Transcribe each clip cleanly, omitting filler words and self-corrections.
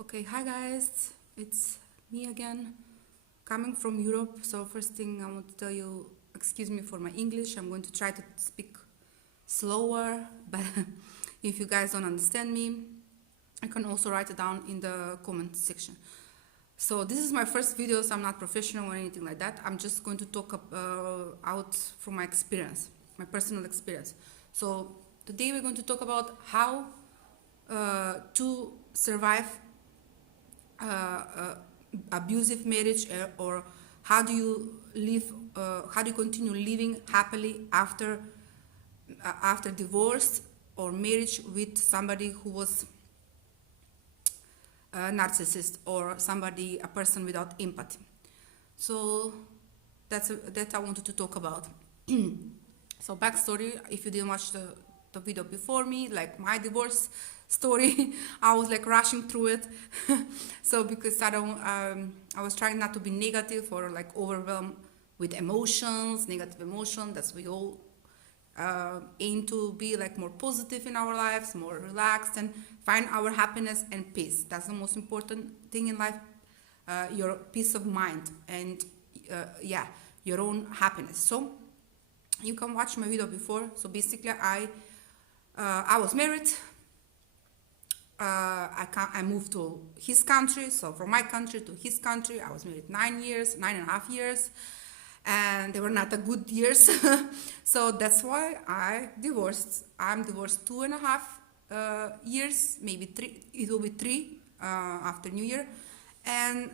Okay, hi guys, it's me again, coming from Europe. So first thing I want to tell you, excuse me for my English. I'm going to try to speak slower, but if you guys don't understand me, you can also write it down in the comment section. So this is my first video, so I'm not professional or anything like that. I'm just going to talk out from my experience, my personal experience. So today we're going to talk about how to survive abusive marriage, or how do you live, how do you continue living happily after divorce or marriage with somebody who was a narcissist or a person without empathy. So that I wanted to talk about. So backstory, if you didn't watch the video before me, like my divorce story, I was like rushing through it. So because I was trying not to be negative or like overwhelmed with emotions, negative emotion. That's we all aim to be like more positive in our lives, more relaxed, and find our happiness and peace. That's the most important thing in life. Your peace of mind and your own happiness. So you can watch my video before. So basically, I was married. I moved to his country. So from my country to his country, I was married 9.5 years, and they were not a good years. So that's why I divorced. I'm divorced 2.5 years, maybe 3. It will be 3 after New Year, and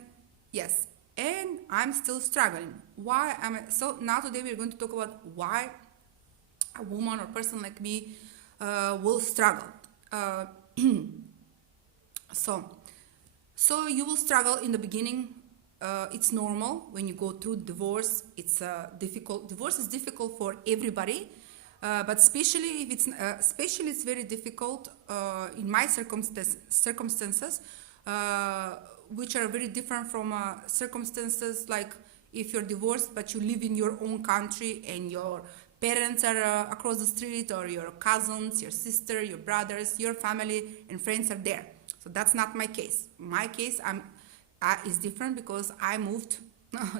yes, and I'm still struggling. Why am I? So now today we're going to talk about why a woman or person like me will struggle. So you will struggle in the beginning. It's normal when you go through divorce. It's difficult. Divorce is difficult for everybody, but especially if it's very difficult in my circumstances, which are very different from circumstances like if you're divorced but you live in your own country and your parents are across the street, or your cousins, your sister, your brothers, your family and friends are there. So that's not my case. My case is different because I moved,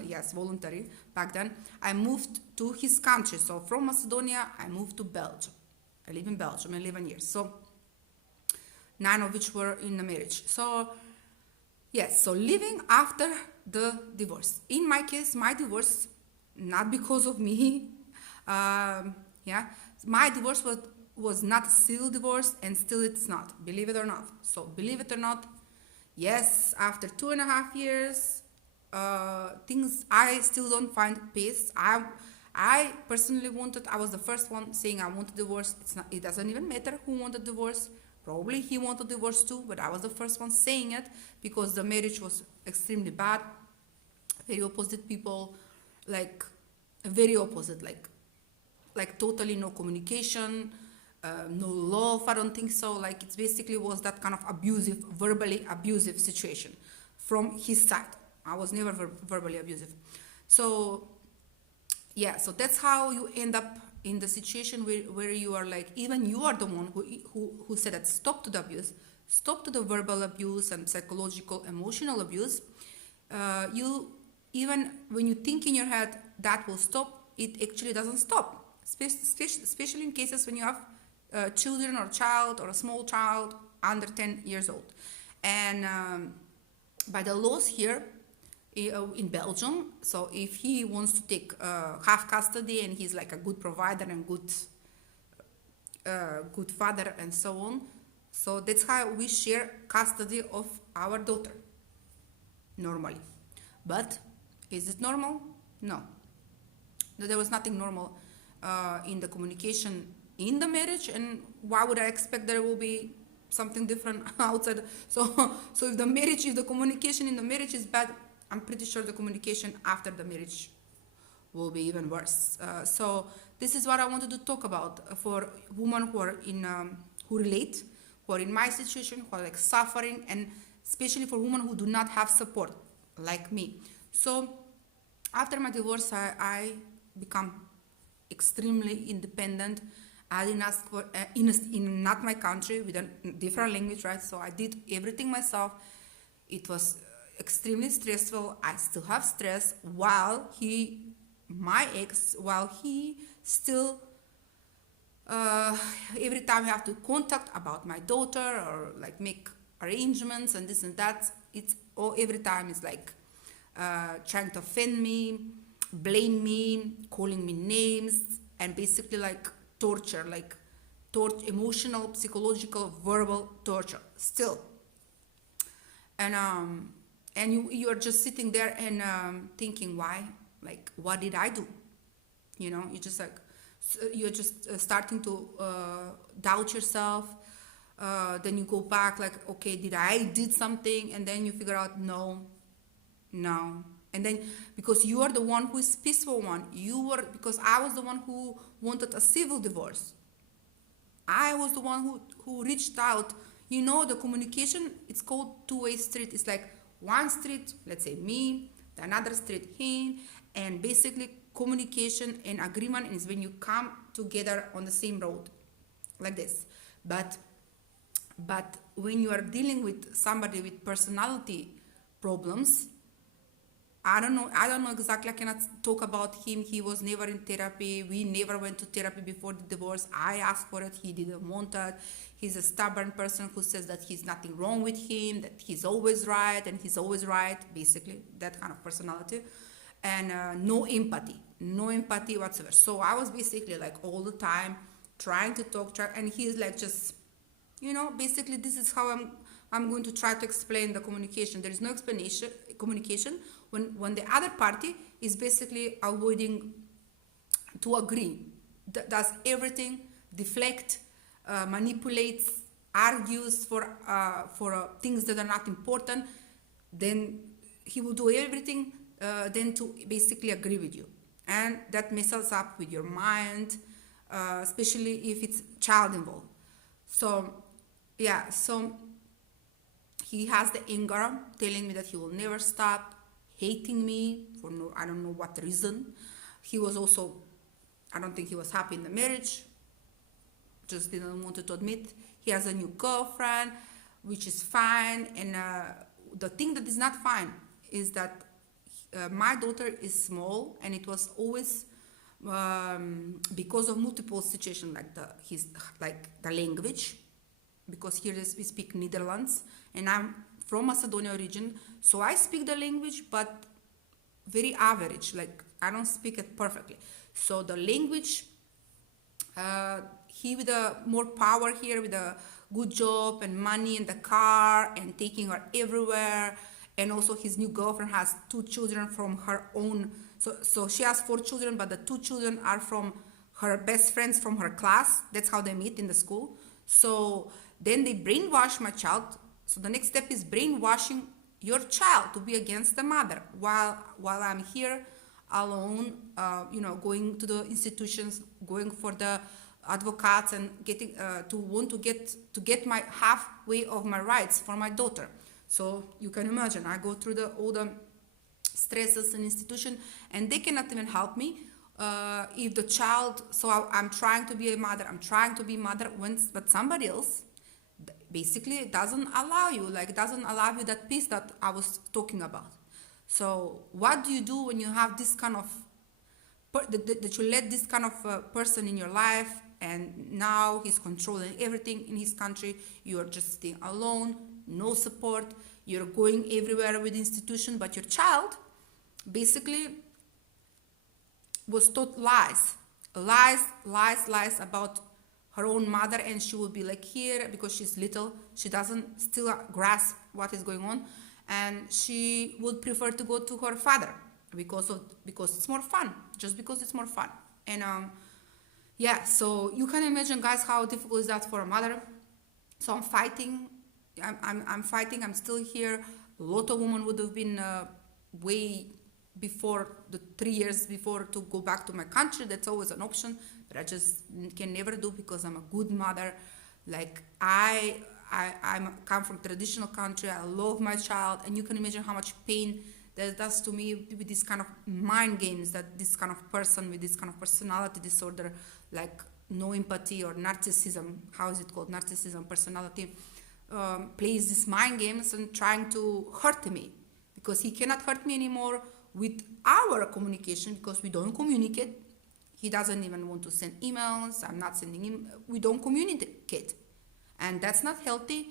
yes, voluntary back then. I moved to his country. So from Macedonia, I moved to Belgium. I live in Belgium 11 years. So 9 of which were in a marriage. So yes, so living after the divorce. In my case, my divorce, not because of me, my divorce was not a civil divorce, and still it's not, believe it or not. So believe it or not, yes, after 2.5 years, I still don't find peace. I personally I was the first one saying I want a divorce. It doesn't even matter who wanted divorce. Probably he wanted divorce too, but I was the first one saying it because the marriage was extremely bad. Very opposite people, like very opposite, like totally no communication, no love. I don't think so. Like it basically was that kind of abusive, verbally abusive situation from his side. I was never verbally abusive. So yeah, so that's how you end up in the situation where you are like, even you are the one who said that stop to the abuse, stop to the verbal abuse and psychological, emotional abuse. You, even when you think in your head that will stop, it actually doesn't stop. Especially in cases when you have children or child or a small child under 10 years old. And by the laws here in Belgium, so if he wants to take half custody and he's like a good provider and good father and so on, so that's how we share custody of our daughter normally. But is it normal? No. There was nothing normal in the communication in the marriage, and why would I expect there will be something different outside? So if the communication in the marriage is bad, I'm pretty sure the communication after the marriage will be even worse. So this is what I wanted to talk about for women who are who relate, who are in my situation, who are like suffering, and especially for women who do not have support like me. So after my divorce, I become extremely independent. I didn't ask for in not my country with a different language, right? So I did everything myself. It was extremely stressful. I still have stress while my ex, while he still, uh, every time I have to contact about my daughter or like make arrangements and this and that, every time it's like trying to offend me, blame me, calling me names, and basically like torture, emotional, psychological, verbal torture still. And you're just sitting there and thinking, why, like, what did I do? You just like, you're just starting to doubt yourself. Then you go back like, okay, did something? And then you figure out, no. And then, because you are the one who is peaceful one, because I was the one who wanted a civil divorce. I was the one who reached out. The communication, it's called two-way street. It's like one street, let's say me, the another street him, and basically communication and agreement is when you come together on the same road, like this. But when you are dealing with somebody with personality problems, I don't know exactly. I cannot talk about him. He was never in therapy. We never went to therapy before the divorce. I asked for it. He didn't want it. He's a stubborn person who says that he's nothing wrong with him, that he's always right, and he's always right, basically, that kind of personality. And no empathy whatsoever. So I was basically like all the time trying to talk, and he's like just, basically this is how I'm going to try to explain the communication. There is no communication when the other party is basically avoiding to agree, does everything, deflect, manipulates, argues for things that are not important. Then he will do everything then to basically agree with you, and that messes up with your mind, especially if it's child involved. So he has the anger, telling me that he will never stop hating me for I don't know what reason. He was also, I don't think he was happy in the marriage, just didn't want to admit. He has a new girlfriend, which is fine. And the thing that is not fine is that my daughter is small, and it was always because of multiple situations, like the language, because here we speak Netherlands, and I'm from Macedonia origin, so I speak the language, but very average, like I don't speak it perfectly. So the language, he with a more power here, with a good job and money and the car and taking her everywhere, and also his new girlfriend has 2 children from her own. So she has 4 children, but the 2 children are from her best friends from her class. That's how they meet in the school. So then they brainwash my child. So the next step is brainwashing your child to be against the mother, while I'm here alone, going to the institutions, going for the advocates, and getting to get my halfway of my rights for my daughter. So you can imagine, I go through all the stresses in institution, and they cannot even help me. If the child, so I'm trying to be a mother, but somebody else basically doesn't allow you that peace that I was talking about. So what do you do when you have this kind of that you let this kind of person in your life, and now he's controlling everything in his country? You are just staying alone, no support, you're going everywhere with institution, but your child basically was taught lies about her own mother, and she will be like here because she's little, she doesn't still grasp what is going on, and she would prefer to go to her father because it's more fun, just because it's more fun. And so you can imagine, guys, how difficult is that for a mother. So I'm fighting. I'm still here. A lot of women would have been way before the 3 years before to go back to my country. That's always an option, but I just can never do, because I'm a good mother. Like I come from traditional country. I love my child, and you can imagine how much pain that does to me with this kind of mind games that this kind of person with this kind of personality disorder, like no empathy or narcissism, how is it called, narcissism personality, plays these mind games and trying to hurt me, because he cannot hurt me anymore with our communication, because we don't communicate. He doesn't even want to send emails. I'm not sending him. We don't communicate, and that's not healthy.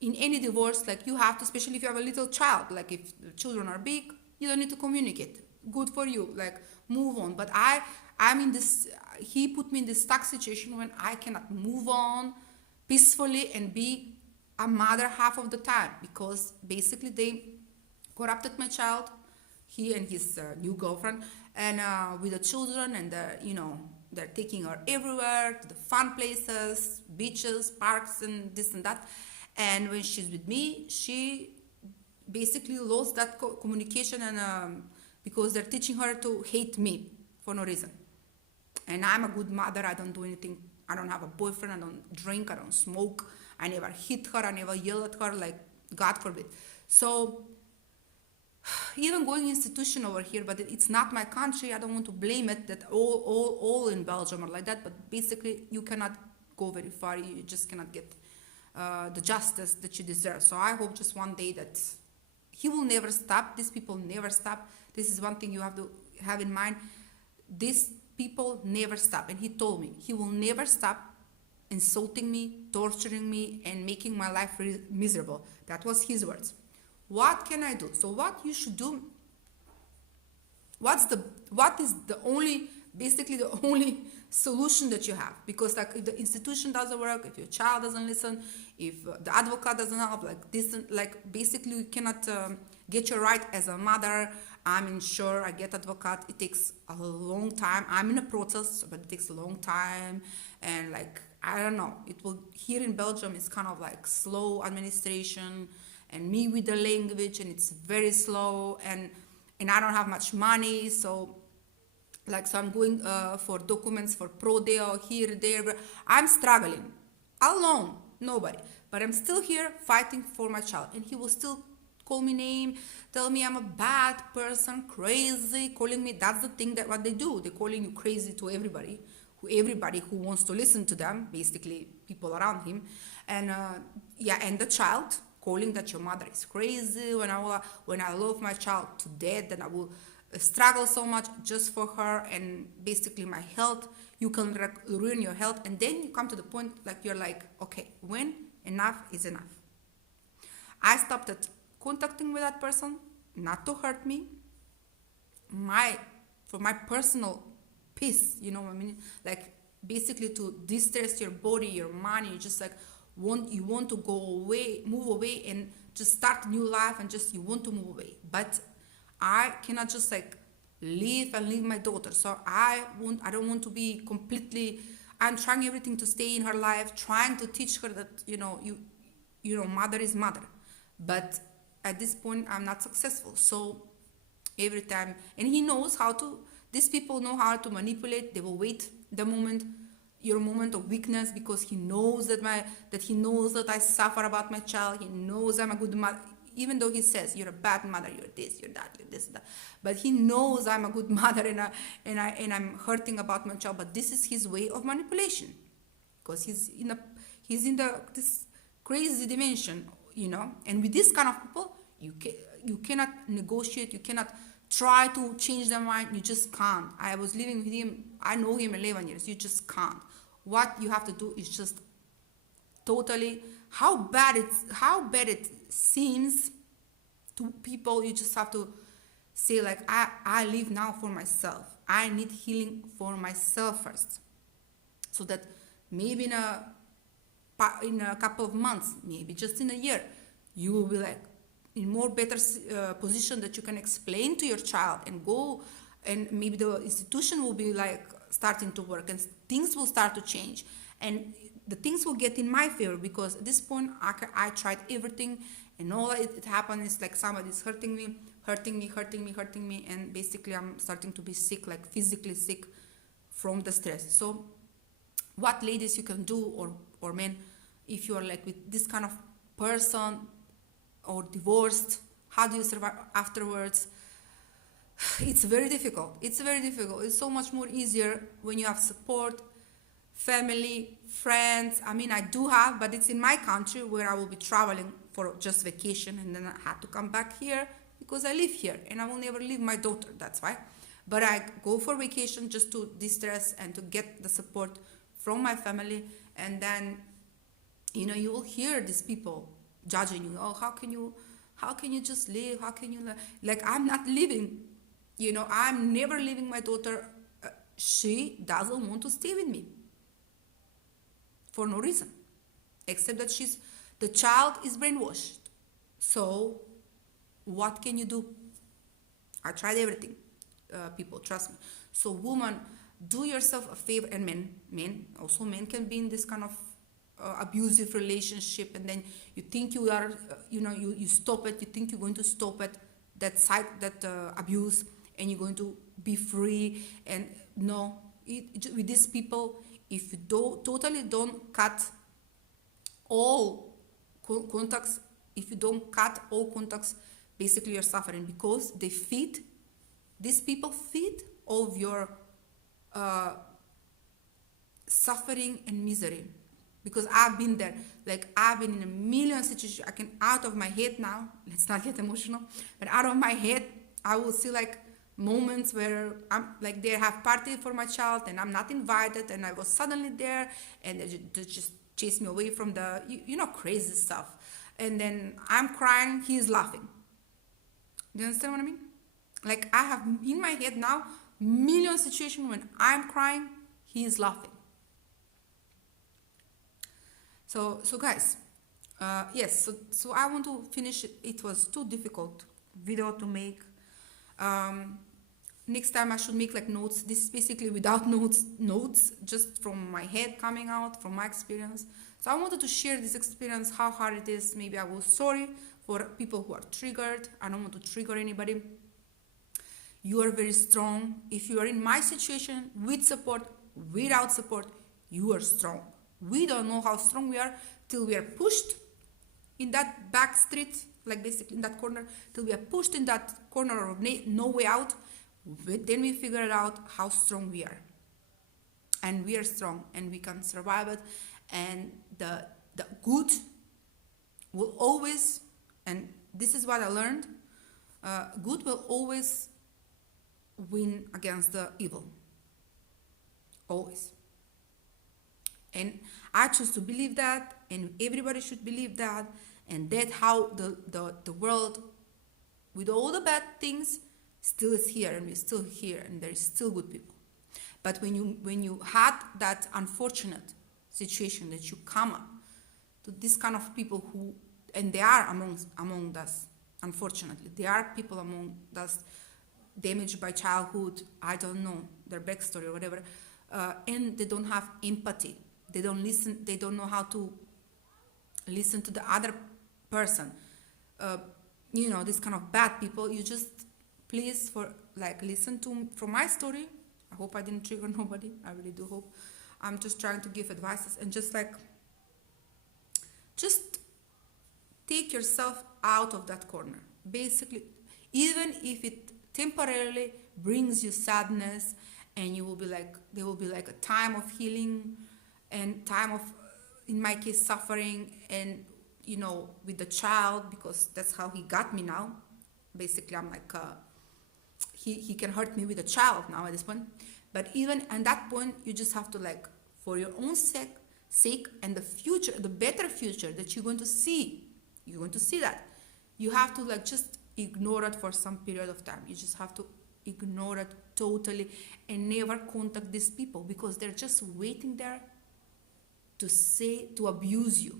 In any divorce, like, you have to, especially if you have a little child, like if the children are big, you don't need to communicate. Good for you, like, move on. But I'm in this, he put me in this stuck situation when I cannot move on peacefully and be a mother half of the time, because basically they corrupted my child, he and his new girlfriend, and with the children, and they're taking her everywhere, to the fun places, beaches, parks, and this and that. And when she's with me, she basically lost that communication, and because they're teaching her to hate me for no reason. And I'm a good mother. I don't do anything. I don't have a boyfriend. I don't drink. I don't smoke. I never hit her. I never yell at her, like, God forbid. So even going institution over here, but it's not my country. I don't want to blame it that all in Belgium are like that. But basically, you cannot go very far. You just cannot get the justice that you deserve. So I hope just one day that he will never stop. These people never stop. This is one thing you have to have in mind. These people never stop. And he told me he will never stop insulting me, torturing me, and making my life miserable. That was his words. What can I do? So what you should do, what is the only, basically the only solution that you have? Because, like, if the institution doesn't work, if your child doesn't listen, if the advocate doesn't help, like this, like, basically you cannot get your right as a mother. I'm sure I get advocate. It takes a long time. I'm in a process, but it takes a long time. And, like, I don't know, it will, here in Belgium, it's kind of like slow administration, and me with the language, and it's very slow, and I don't have much money. So, like, so I'm going for documents for Prodeo here, there. I'm struggling alone, nobody, but I'm still here fighting for my child. And he will still call me name, tell me I'm a bad person, crazy, calling me. That's the thing, that what they do, they're calling you crazy to everybody who wants to listen to them, basically people around him. And and the child calling that your mother is crazy, when I love my child to death, then I will struggle so much just for her, and basically my health, you can ruin your health. And then you come to the point, like, you're like, okay, when enough is enough. I stopped at contacting with that person, not to hurt me, for my personal peace, you know what I mean? Like, basically to distress your body, your mind. You just, like, you want to go away, move away, and just start a new life, and just you want to move away. But I cannot just, like, leave my daughter. So I don't want to be completely, I'm trying everything to stay in her life, trying to teach her that, mother is mother. But at this point, I'm not successful. So every time, and he knows how to, these people know how to manipulate. They will wait your moment of weakness, because he knows that I suffer about my child. He knows I'm a good mother, even though he says you're a bad mother, you're this, you're that, you're this, that. But he knows I'm a good mother, and I'm hurting about my child. But this is his way of manipulation, because he's in this crazy dimension, And with this kind of people, you cannot negotiate. You cannot try to change their mind. You just can't. I was living with him. I know him 11 years. You just can't. What you have to do is just totally, how bad it seems to people, you just have to say, like, I live now for myself. I need healing for myself first, so that maybe in a couple of months, maybe just in a year, you will be, like, in more better position, that you can explain to your child and go, and maybe the institution will be, like, starting to work, and things will start to change, and the things will get in my favor. Because at this point, I tried everything, and all it happened is, like, somebody's hurting me, and basically I'm starting to be sick, like physically sick from the stress. So what, ladies, you can do, or men, if you are, like, with this kind of person, or divorced, how do you survive afterwards? It's very difficult. It's so much more easier when you have support, family, friends. I mean, I do have, but it's in my country where I will be traveling for just vacation, and then I had to come back here because I live here and I will never leave my daughter. That's why. But I go for vacation just to distress and to get the support from my family. And then, you know, you will hear these people judging you. Oh, how can you just leave? How can you like? I'm not leaving. You know, I'm never leaving my daughter. She doesn't want to stay with me for no reason, except that the child is brainwashed. So what can you do? I tried everything. People, trust me. So woman, do yourself a favor. And men can be in this kind of abusive relationship, and then you think you are, you stop it. You think you're going to stop it, that abuse, and you're going to be free. And no, with these people, if you totally don't cut all contacts, if you don't cut all contacts, basically you're suffering, because these people feed all of your suffering and misery. Because I've been there, like I've been in a million situations. I can, out of my head now, let's not get emotional, but out of my head, I will see like moments where I'm like, they have party for my child and I'm not invited, and I was suddenly there, and they just chase me away from the, crazy stuff. And then I'm crying, he's laughing. Do you understand what I mean? Like I have in my head now million situations when I'm crying, he is laughing. So guys, yes. So I want to finish it. It was too difficult video to make. Next time I should make like notes. This is basically without notes, just from my head coming out, from my experience. So I wanted to share this experience, how hard it is. Maybe I was sorry for people who are triggered. I don't want to trigger anybody. You are very strong. If you are in my situation, with support, without support, you are strong. We don't know how strong we are till we are pushed in that back street, like basically in that corner, till we are pushed in that corner of no way out. Then we figure it out how strong we are. And we are strong, and we can survive it. And the good will always, and this is what I learned, good will always win against the evil. Always. And I choose to believe that, and everybody should believe that, and that's how the world, with all the bad things, still is here, and we're still here, and there is still good people. But when you had that unfortunate situation that you come up to this kind of people who, and they are among us, unfortunately, there are people among us damaged by childhood, I don't know, their backstory or whatever, and they don't have empathy. They don't listen. They don't know how to listen to the other person. This kind of bad people. You just please listen to from my story. I hope I didn't trigger nobody. I really do hope. I'm just trying to give advices and just take yourself out of that corner. Basically, even if it temporarily brings you sadness, and you will be like, there will be like a time of healing and time of, in my case, suffering, and with the child, because that's how he got me now. Basically, I'm like, he can hurt me with a child now at this point. But even at that point, you just have to, like, for your own sake and the future, the better future that you're going to see that. You have to just ignore it for some period of time. You just have to ignore it totally and never contact these people, because they're just waiting there to abuse you.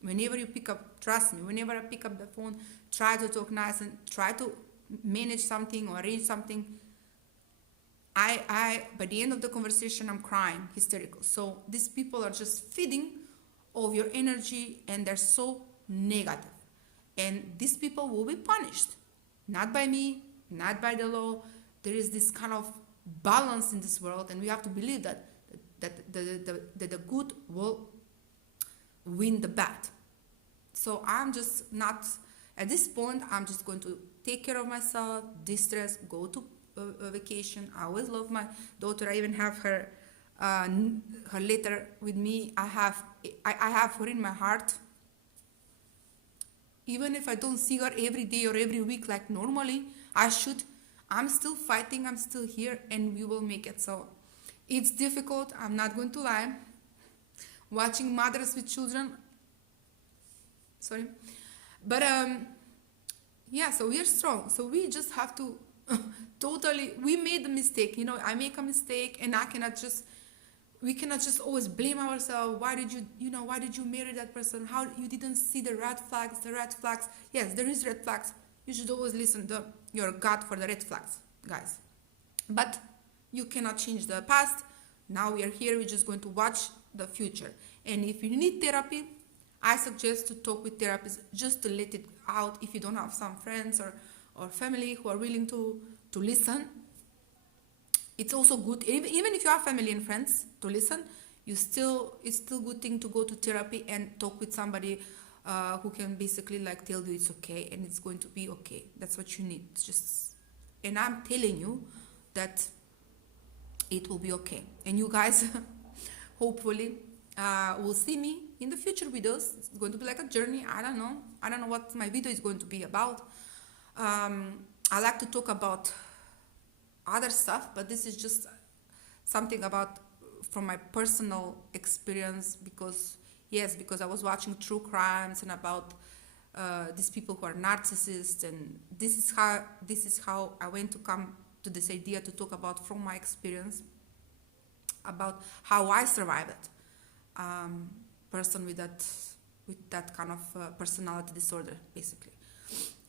Whenever you pick up, trust me, whenever I pick up the phone, try to talk nice and try to manage something or arrange something, I by the end of the conversation, I'm crying, hysterical. So these people are just feeding of your energy, and they're so negative. And these people will be punished, not by me, not by the law. There is this kind of balance in this world, and we have to believe that the good will win the bad. So I'm just not, at this point, I'm just going to take care of myself, distress, go to a vacation. I always love my daughter. I even have her her letter with me. I have her in my heart. Even if I don't see her every day or every week like normally I should, I'm still fighting, I'm still here, and we will make it. So it's difficult, I'm not going to lie. Watching mothers with children, sorry. But yeah, so we are strong. So we just have to totally, we made a mistake. I make a mistake, and we cannot just always blame ourselves. Why did you marry that person? How you didn't see the red flags? Yes, there is red flags. You should always listen to your gut for the red flags, guys. But you cannot change the past. Now we are here. We're just going to watch the future. And if you need therapy, I suggest to talk with therapists just to let it out. If you don't have some friends or family who are willing to listen, it's also good. Even if you have family and friends to listen, it's still good thing to go to therapy and talk with somebody who can basically like tell you it's okay and it's going to be okay. That's what you need. And I'm telling you that it will be okay. And you guys, hopefully, will see me in the future videos. It's going to be like a journey. I don't know what my video is going to be about. I like to talk about other stuff, but this is just something about from my personal experience, because I was watching true crimes and about these people who are narcissists, and this is how I went to come to this idea to talk about from my experience about how I survived it. Person with that kind of personality disorder, basically.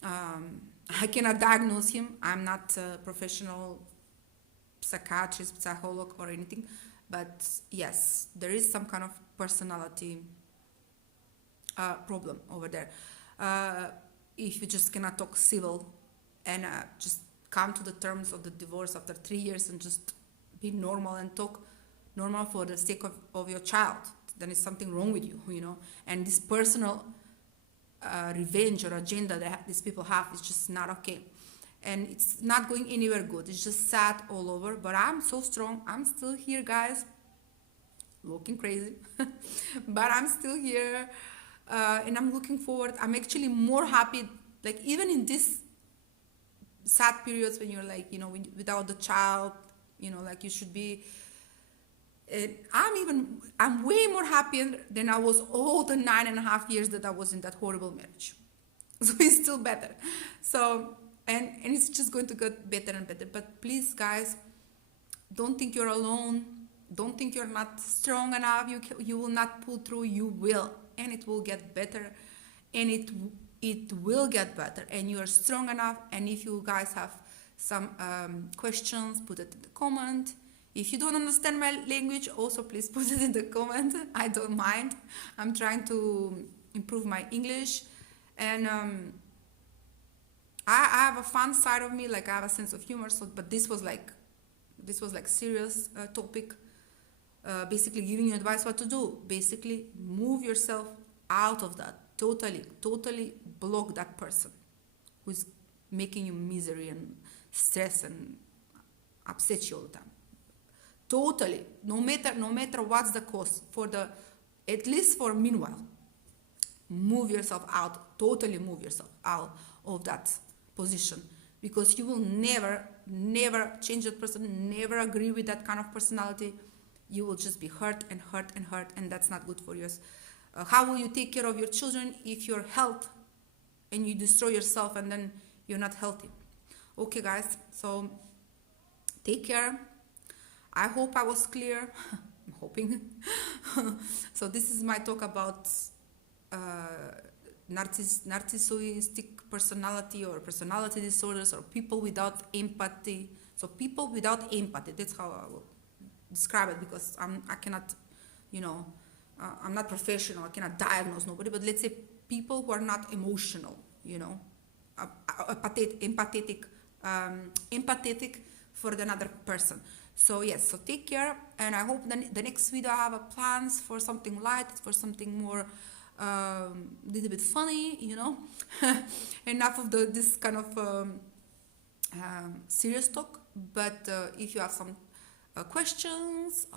I cannot diagnose him. I'm not a professional psychiatrist, psychologist, or anything, but yes, there is some kind of personality problem over there. If you just cannot talk civil and just come to the terms of the divorce after 3 years and just be normal and talk normal for the sake of your child, then it's something wrong with you, and this personal revenge or agenda that these people have is just not okay, and it's not going anywhere good. It's just sad all over. But I'm so strong. I'm still here, guys, looking crazy but I'm still here, and I'm looking forward. I'm actually more happy, like even in this sad periods when you're like, without the child, like you should be. I'm way more happy than I was all the 9.5 years that I was in that horrible marriage. So it's still better. So, and it's just going to get better and better. But please, guys, don't think you're alone. Don't think you're not strong enough. You will not pull through. You will, and it will get better, and it will get better. And you are strong enough. And if you guys have some questions, put it in the comment. If you don't understand my language, also please put it in the comment. I don't mind. I'm trying to improve my English, and I have a fun side of me. Like I have a sense of humor. So, but this was like serious topic. Basically giving you advice what to do. Basically move yourself out of that. Totally block that person who's making you misery and stress and upset you all the time. Totally, no matter what's the cost, at least for meanwhile, move yourself out. Totally move yourself out of that position, because you will never change that person. Never agree with that kind of personality. You will just be hurt, and that's not good for you. How will you take care of your children if you're healthy and you destroy yourself and then you're not healthy? Okay, guys. So take care. I hope I was clear. I'm hoping. So this is my talk about narcissistic personality or personality disorders, or people without empathy. So people without empathy, that's how I will describe it, because I cannot, I'm not professional. I cannot diagnose nobody, but let's say people who are not emotional, empathetic for another person. So yes, so take care, and I hope the next video I have plans for something light, for something more little bit funny, enough of this kind of serious talk. But if you have some questions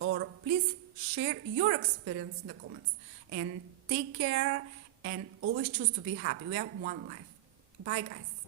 or please share your experience in the comments. And take care and always choose to be happy. We have one life. Bye, guys.